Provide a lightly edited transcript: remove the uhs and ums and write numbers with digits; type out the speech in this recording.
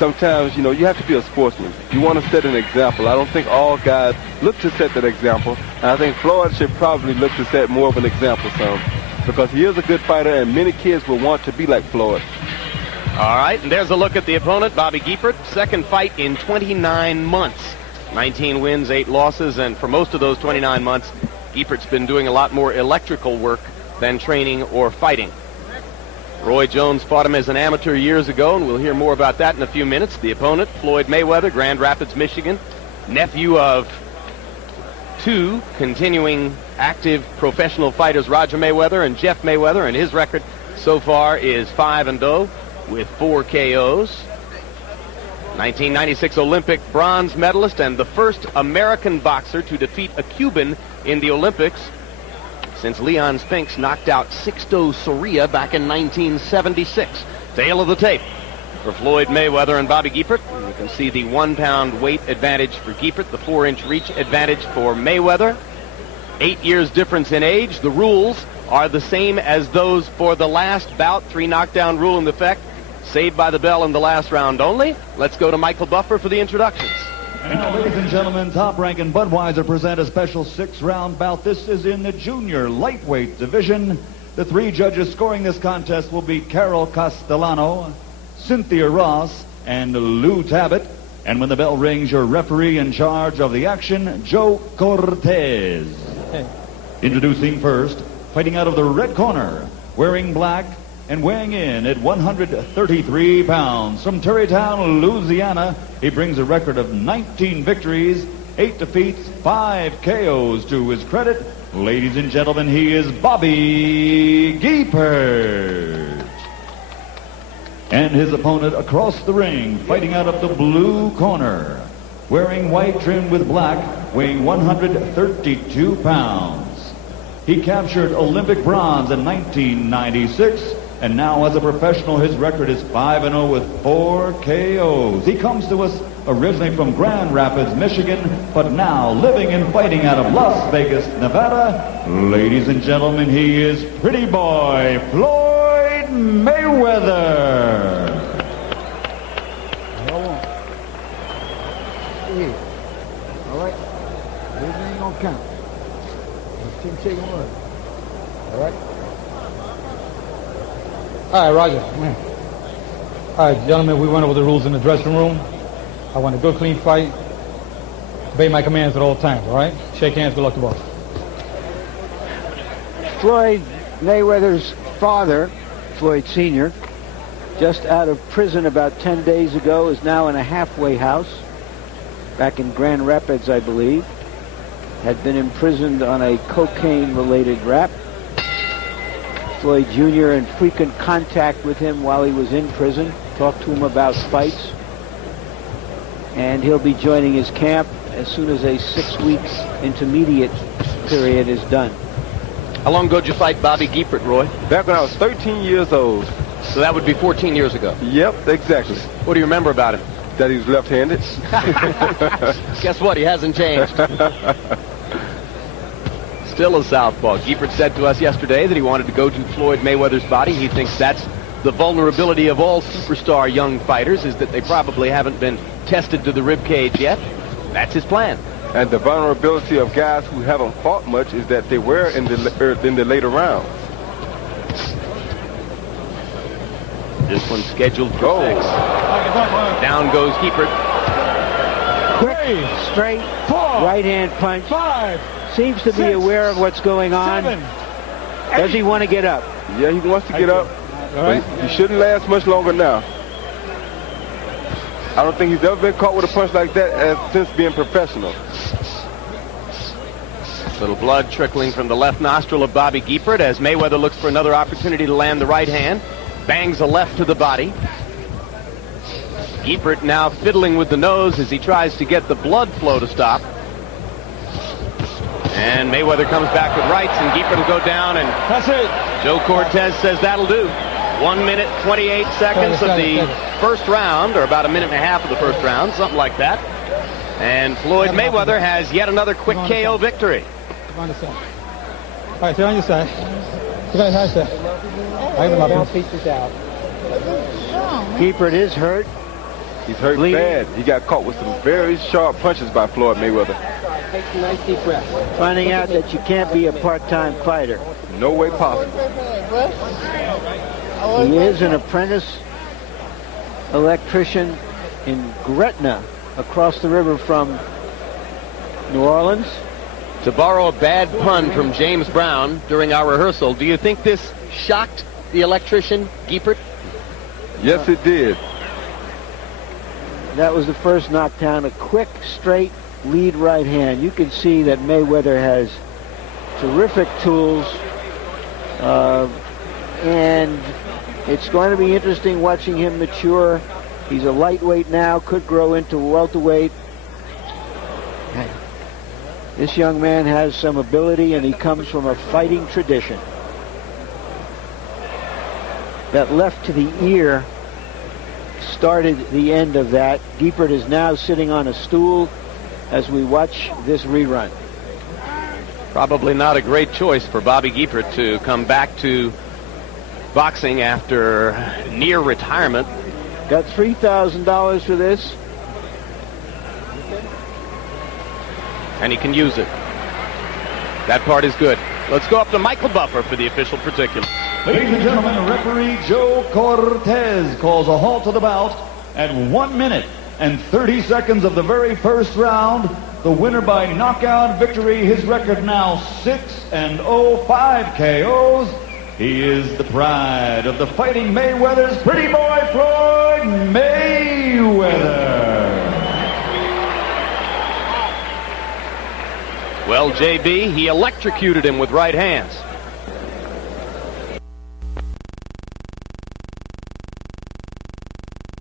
sometimes, you know, you have to be a sportsman. You want to set an example. I don't think all guys look to set that example. And I think Floyd should probably look to set more of an example, son, because he is a good fighter, and many kids will want to be like Floyd. All right, and there's a look at the opponent, Bobby Giepert. Second fight in 29 months. 19 wins, 8 losses, and for most of those 29 months, Giepert's been doing a lot more electrical work than training or fighting. Roy Jones fought him as an amateur years ago, and we'll hear more about that in a few minutes. The opponent, Floyd Mayweather, Grand Rapids, Michigan, nephew of 2 continuing active professional fighters, Roger Mayweather and Jeff Mayweather, and his record so far is 5-0 with 4 KOs. 1996 Olympic bronze medalist and the first American boxer to defeat a Cuban in the Olympics since Leon Spinks knocked out Sixto Soria back in 1976. Tail of the tape for Floyd Mayweather and Bobby Giepert. You can see the 1-pound weight advantage for Giepert, the 4-inch reach advantage for Mayweather. 8 years difference in age. The rules are the same as those for the last bout. 3 knockdown rule in effect. Saved by the bell in the last round only. Let's go to Michael Buffer for the introductions. And now, ladies and gentlemen, Top Rank and Budweiser present a special 6-round bout. This is in the junior lightweight division. The 3 judges scoring this contest will be Carol Castellano, Cynthia Ross, and Lou Tabbitt. And when the bell rings, your referee in charge of the action, Joe Cortez. Introducing first, fighting out of the red corner, wearing black and weighing in at 133 pounds. From Terrytown, Louisiana, he brings a record of 19 victories, 8 defeats, 5 KOs to his credit. Ladies and gentlemen, he is Bobby Giepert. And his opponent across the ring, fighting out of the blue corner, wearing white trimmed with black, weighing 132 pounds. He captured Olympic bronze in 1996, and now as a professional, his record is 5-0 with 4 KOs. He comes to us originally from Grand Rapids, Michigan, but now living and fighting out of Las Vegas, Nevada. Ladies and gentlemen, he is Pretty Boy Floyd Mayweather. All right. Everything ain't gonna count. Let's take a word. All right. All right, Roger. Come here. All right, gentlemen, we went over the rules in the dressing room. I want a good, clean fight. Obey my commands at all times, all right? Shake hands, good luck to both. Floyd Mayweather's father, Floyd Sr., just out of prison about 10 days ago, is now in a halfway house back in Grand Rapids, I believe. Had been imprisoned on a cocaine-related rap. Floyd Jr. in frequent contact with him while he was in prison, talked to him about fights, and he'll be joining his camp as soon as a 6 weeks intermediate period is done. How long ago did you fight Bobby Giepert, Roy? Back when I was 13 years old. So that would be 14 years ago. Yep, exactly. What do you remember about him? That he was left-handed. Guess what? He hasn't changed. Still a southpaw. Giepert said to us yesterday that he wanted to go to Floyd Mayweather's body. He thinks that's the vulnerability of all superstar young fighters, is that they probably haven't been tested to the rib cage yet. That's his plan. And the vulnerability of guys who haven't fought much is that they were in the later rounds. This one's scheduled for 6. Down goes Giepert. Quick, straight, right-hand punch. 5. Seems to be aware of what's going on. 7. Does he want to get up? Yeah, he wants to get up. But he shouldn't last much longer now. I don't think he's ever been caught with a punch like that since being professional. Little blood trickling from the left nostril of Bobby Giepert as Mayweather looks for another opportunity to land the right hand. Bangs a left to the body. Giepert now fiddling with the nose as he tries to get the blood flow to stop. And Mayweather comes back with rights, and Giepert will go down, and That's it. Joe Cortez says that'll do. 1 minute, 28 seconds of the first round, or about a minute and a half of the first round, something like that. And Floyd Mayweather has yet another quick KO victory. On the side. All right, stay on your side. Stay on your side. I have my features out. Giepert is hurt. He's hurt Bleeding. bad. He got caught with some very sharp punches by Floyd Mayweather. Take a nice deep breath. Finding out that you can't be a part-time fighter. No way possible. He is an apprentice electrician in Gretna, across the river from New Orleans. To borrow a bad pun from James Brown during our rehearsal, do you think this shocked the electrician, Giepert? Yes, it did. That was the first knockdown, a quick, straight lead right hand. You can see that Mayweather has terrific tools, and it's going to be interesting watching him mature. He's a lightweight now, could grow into welterweight. This young man has some ability, and he comes from a fighting tradition. That left to the ear started the end of that. Giepert is now sitting on a stool as we watch this rerun. Probably not a great choice for Bobby Giepert to come back to boxing after near retirement. Got $3,000 for this. And he can use it. That part is good. Let's go up to Michael Buffer for the official particulars. Ladies and gentlemen, referee Joe Cortez calls a halt to the bout at 1 minute and 30 seconds of the very first round. The winner by knockout victory. His record now 6-0, 5 KOs. He is the pride of the Fighting Mayweathers, pretty boy Floyd Mayweather. Well, JB, he electrocuted him with right hands.